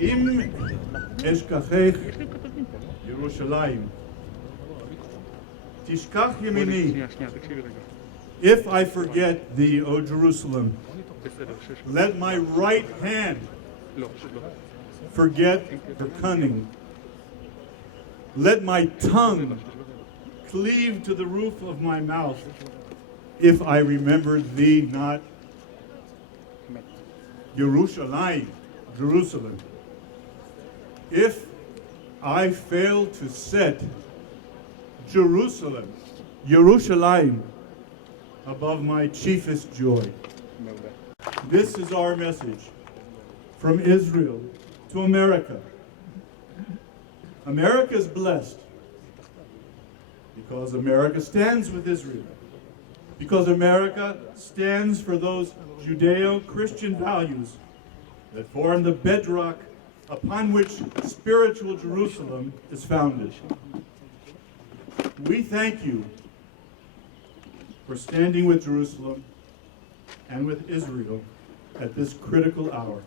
אם אשכחך ירושלים, תשכח ימיני. If I forget thee, O Jerusalem, let my right hand forget her cunning. Let my tongue cleave to the roof of my mouth, if I remember thee not. Yerushalayim, Jerusalem. If I fail to set Jerusalem, Yerushalayim, above my chiefest joy. This is our message from Israel to America. America is blessed because America stands with Israel, because America stands for those Judeo-Christian values that form the bedrock upon which spiritual Jerusalem is founded. We thank you for standing with Jerusalem and with Israel at this critical hour.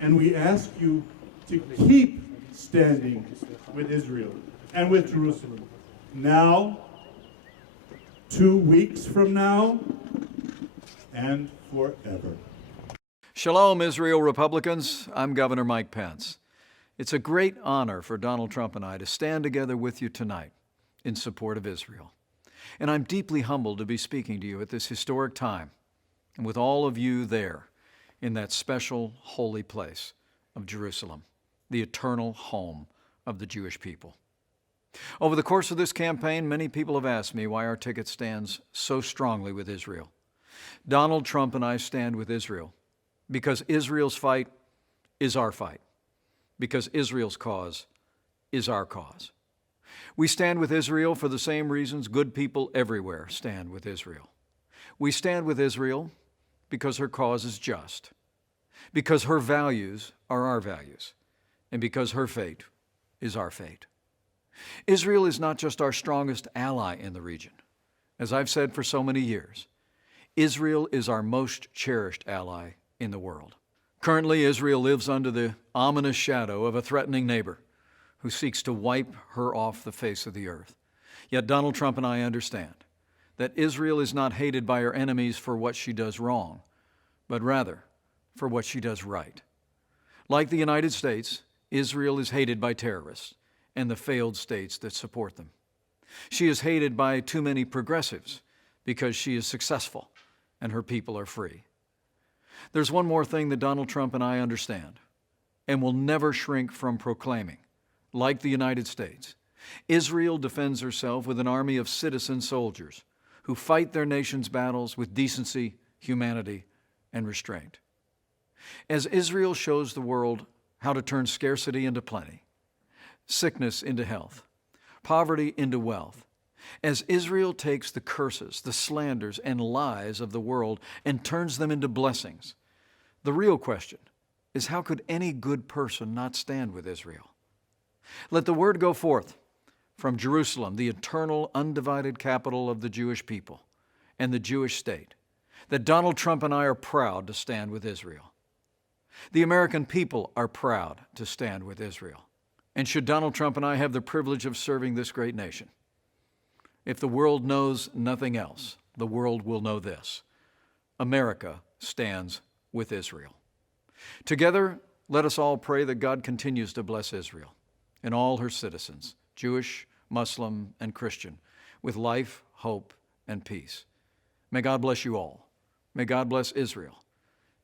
And we ask you to keep standing with Israel and with Jerusalem now, 2 weeks from now, and forever. Shalom, Israel Republicans. I'm Governor Mike Pence. It's a great honor for Donald Trump and I to stand together with you tonight in support of Israel. And I'm deeply humbled to be speaking to you at this historic time and with all of you there in that special holy place of Jerusalem, the eternal home of the Jewish people. Over the course of this campaign, many people have asked me why our ticket stands so strongly with Israel. Donald Trump and I stand with Israel because Israel's fight is our fight, because Israel's cause is our cause. We stand with Israel for the same reasons good people everywhere stand with Israel. We stand with Israel because her cause is just, because her values are our values, and because her fate is our fate. Israel is not just our strongest ally in the region. As I've said for so many years, Israel is our most cherished ally in the world. Currently, Israel lives under the ominous shadow of a threatening neighbor who seeks to wipe her off the face of the earth. Yet Donald Trump and I understand that Israel is not hated by her enemies for what she does wrong, but rather for what she does right. Like the United States, Israel is hated by terrorists and the failed states that support them. She is hated by too many progressives because she is successful and her people are free. There's one more thing that Donald Trump and I understand and will never shrink from proclaiming. Like the United States, Israel defends herself with an army of citizen soldiers who fight their nation's battles with decency, humanity, and restraint. As Israel shows the world how to turn scarcity into plenty, sickness into health, poverty into wealth, as Israel takes the curses, the slanders, and lies of the world and turns them into blessings, the real question is how could any good person not stand with Israel? Let the word go forth from Jerusalem, the eternal, undivided capital of the Jewish people and the Jewish state, that Donald Trump and I are proud to stand with Israel. The American people are proud to stand with Israel. And should Donald Trump and I have the privilege of serving this great nation, if the world knows nothing else, the world will know this: America stands with Israel. Together, let us all pray that God continues to bless Israel and all her citizens, Jewish, Muslim, and Christian, with life, hope, and peace. May God bless you all. May God bless Israel.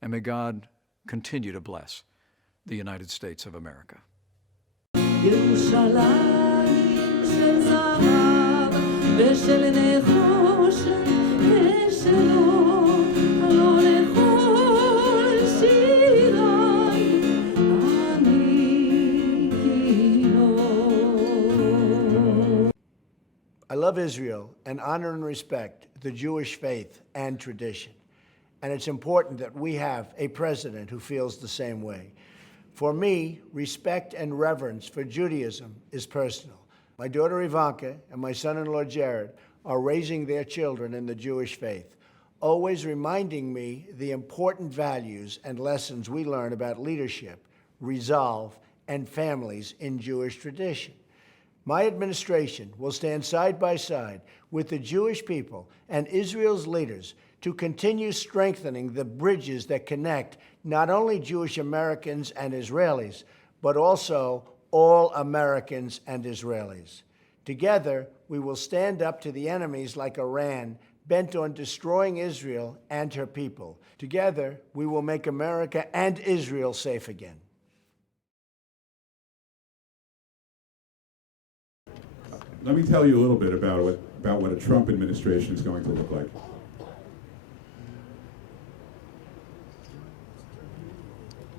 And may God continue to bless the United States of America. ירושלים של זהב ושל נחושת ושלום, הלא לכל שירי אני קינו. I love Israel and honor and respect the Jewish faith and tradition. And it's important that we have a president who feels the same way. For me, respect and reverence for Judaism is personal. My daughter Ivanka and my son-in-law Jared are raising their children in the Jewish faith. always reminding me the important values and lessons we learn about leadership, resolve, and families in Jewish tradition. My administration will stand side by side with the Jewish people and Israel's leaders to continue strengthening the bridges that connect not only Jewish Americans and Israelis, but also all Americans and Israelis. Together, we will stand up to the enemies like Iran, bent on destroying Israel and her people. Together, we will make America and Israel safe again. Let me tell you a little bit about what a Trump administration is going to look like.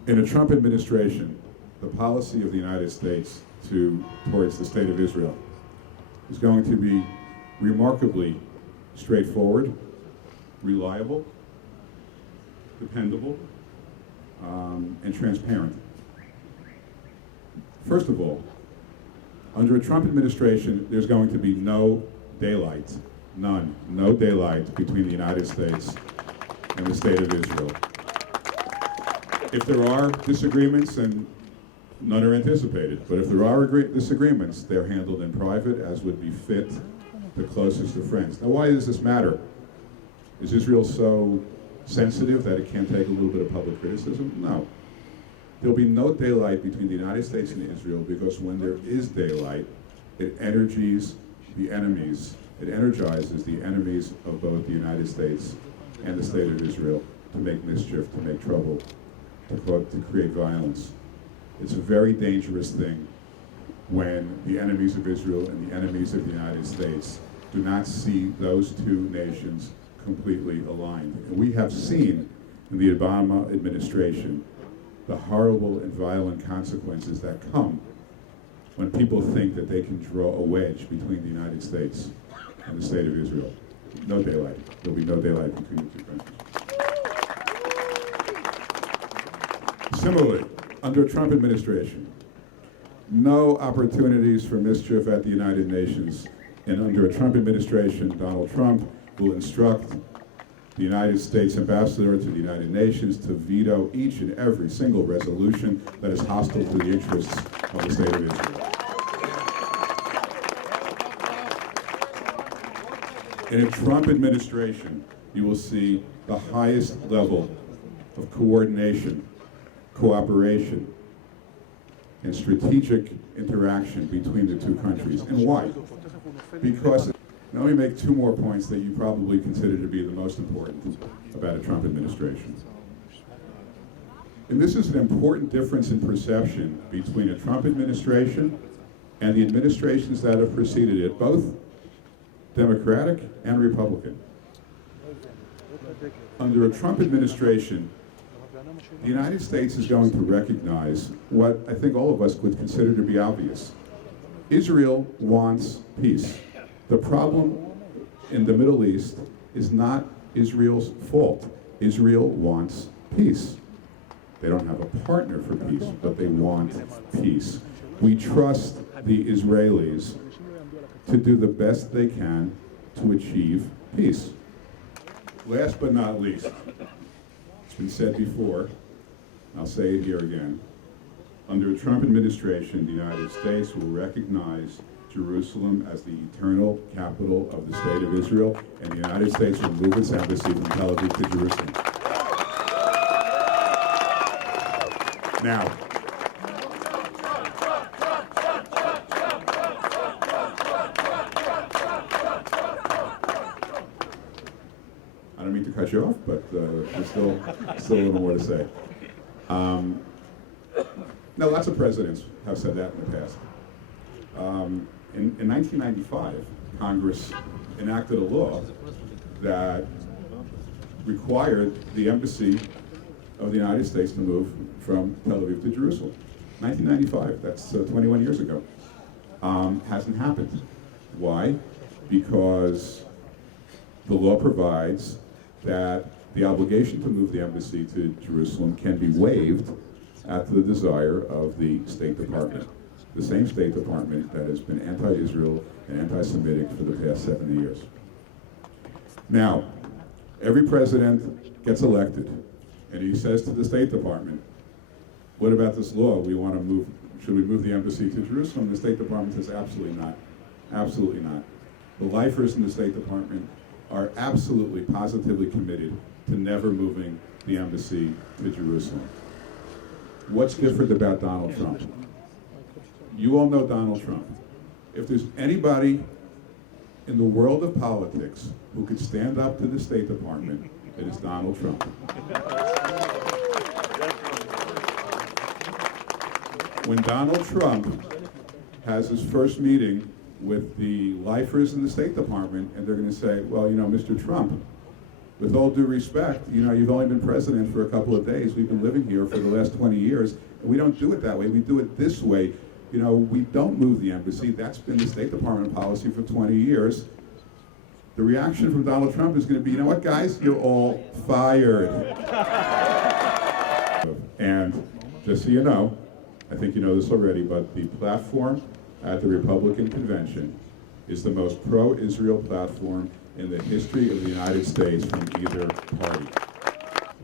In a Trump administration, the policy of the United States towards the state of Israel is going to be remarkably straightforward, reliable, dependable, and transparent. First of all, under a Trump administration, there's going to be no daylight, none, no daylight between the United States and the state of Israel. If there are disagreements, and none are anticipated, but if there are disagreements, they're handled in private as would be fit the closest of friends. Now, why does this matter? Is Israel so sensitive that it can't take a little bit of public criticism? No. There'll be no daylight between the United States and Israel, because when there is daylight, it energizes the enemies of both the United States and the state of Israel to make mischief, to make trouble, to create violence. It's a very dangerous thing when the enemies of Israel and the enemies of the United States do not see those two nations completely aligned. And we have seen in the Obama administration the horrible and violent consequences that come when people think that they can draw a wedge between the United States and the state of Israel. No daylight. There'll be no daylight between the two countries. Similarly, under a Trump administration, no opportunities for mischief at the United Nations. And under a Trump administration, Donald Trump will instruct the United States ambassador to the United Nations to veto each and every single resolution that is hostile to the interests of the state of Israel. In a Trump administration, you will see the highest level of coordination, cooperation, and strategic interaction between the two countries. And why? Because, now let me make two more points that you probably consider to be the most important about a Trump administration. And this is an important difference in perception between a Trump administration and the administrations that have preceded it, both Democratic and Republican. Under a Trump administration, the United States is going to recognize what I think all of us would consider to be obvious. Israel wants peace. The problem in the Middle East is not Israel's fault. Israel wants peace. They don't have a partner for peace, but they want peace. We trust the Israelis to do the best they can to achieve peace. Last but not least, it's been said before, I'll say it here again. Under a Trump administration, the United States will recognize Jerusalem as the eternal capital of the state of Israel, and the United States will move its embassy from Tel Aviv to Jerusalem. Now, I don't mean to cut you off, but there's still a little more to say. No, lots of presidents have said that in the past. In 1995, Congress enacted a law that required the embassy of the United States to move from Tel Aviv to Jerusalem. 1995, that's 21 years ago. Hasn't happened. Why? Because the law provides that the obligation to move the embassy to Jerusalem can be waived at the desire of the State Department, the same State Department that has been anti-Israel and anti-Semitic for the past 70 years. Now, Every president gets elected, and he says to the State Department, what about this law? Should we move the embassy to Jerusalem? The State Department says, absolutely not. Absolutely not. The lifers in the State Department are absolutely, positively committed to never moving the embassy to Jerusalem. What's different about Donald Trump? You all know Donald Trump. If there's anybody in the world of politics who could stand up to the State Department, it is Donald Trump. When Donald Trump has his first meeting with the lifers in the State Department, and they're going to say, well, you know, Mr. Trump, with all due respect, you know, you've only been president for a couple of days. We've been living here for the last 20 years, and we don't do it that way. We do it this way. You know, we don't move the embassy. That's been the State Department policy for 20 years. The reaction from Donald Trump is going to be, you know what, guys? You're all fired. And just so you know, I think you know this already, but the platform at the Republican convention is the most pro-Israel platform in the history of the United States from either party.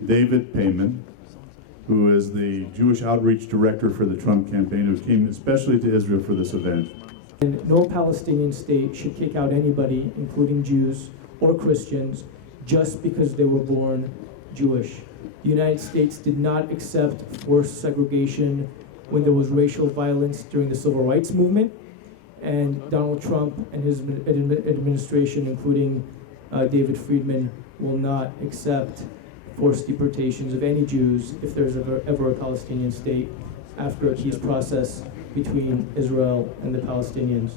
David Payman, who is the Jewish outreach director for the Trump campaign, who came especially to Israel for this event. And no Palestinian state should kick out anybody, including Jews or Christians, just because they were born Jewish. The United States did not accept forced segregation when there was racial violence during the Civil Rights Movement, and Donald Trump and his administration, including David Friedman, will not accept forced deportations of any Jews if there's ever a Palestinian state after a peace process between Israel and the Palestinians.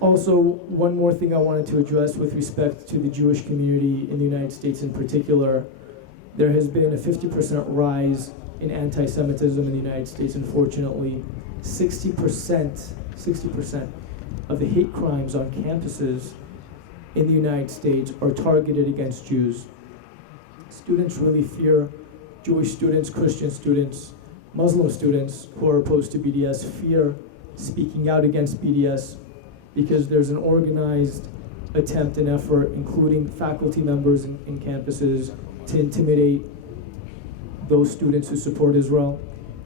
Also, one more thing I wanted to address with respect to the Jewish community in the United States in particular. There has been a 50% rise in anti-Semitism in the United States. Unfortunately, 60% of the hate crimes on campuses in the United States are targeted against Jews. Students really fear Jewish students, Christian students, Muslim students who are opposed to BDS fear speaking out against BDS because there's an organized attempt and effort, including faculty members in campuses, to intimidate those students who support Israel.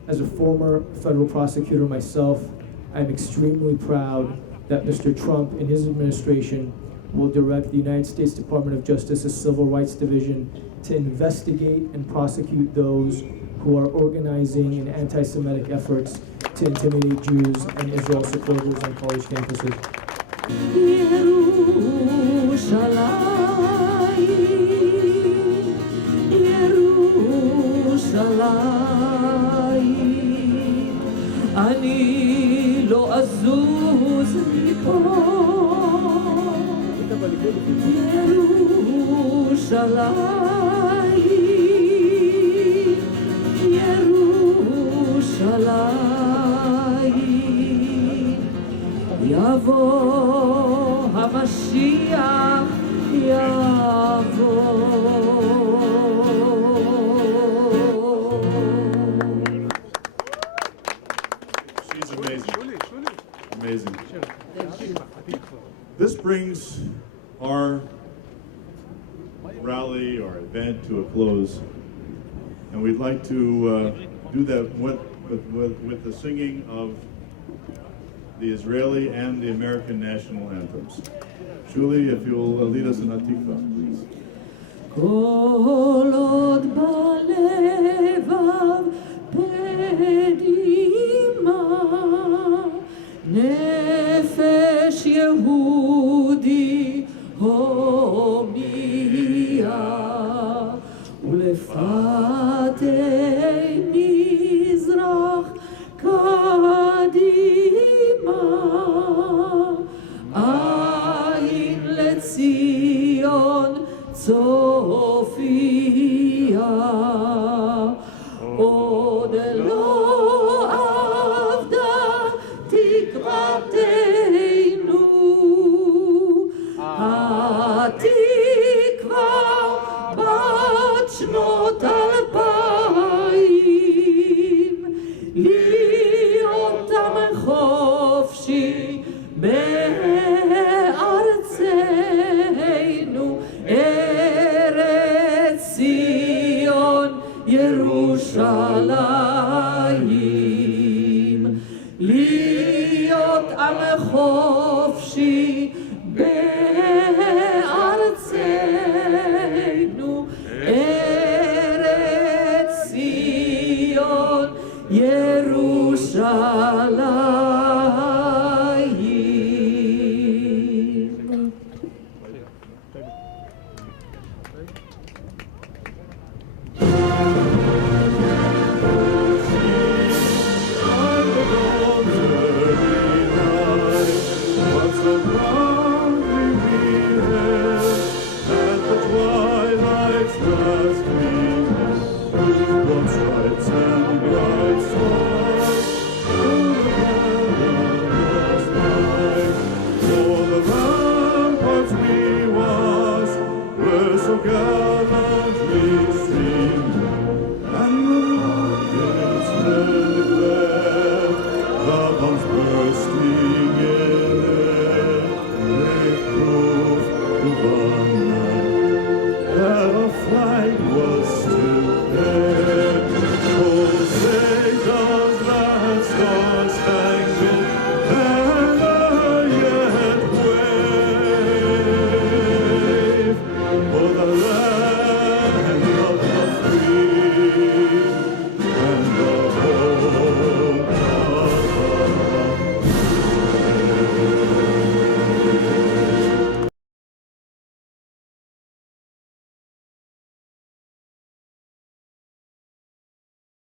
As a former federal prosecutor myself, I'm extremely proud that Mr. Trump and his administration will direct the United States Department of Justice's Civil Rights Division to investigate and prosecute those who are organizing in anti-Semitic efforts to intimidate Jews and Israel supporters on college campuses. ירושלים, אני לא אזוז מפה. ירושלים, ירושלים, יבוא המשיח, יבוא. She's amazing. Amazing. This brings our rally or event to a close, and we'd like to do that with the singing of the Israeli and the American national anthems. Julie, if you'll lead us in Hatikva, please. כל עוד בלבב פנימה, נפש יהודי הומייה, ולפתי מזרח קדימה, עין לציון צופיה, עוד לא אבדה תקוותנו, התקווה בת שנות 2000, ירושלים, להיות עם חופשי בארצנו, ארץ ציון, ירושלים. So gallantly streamed, and the rockets red glare, the bombs bursting in air, gave proof to the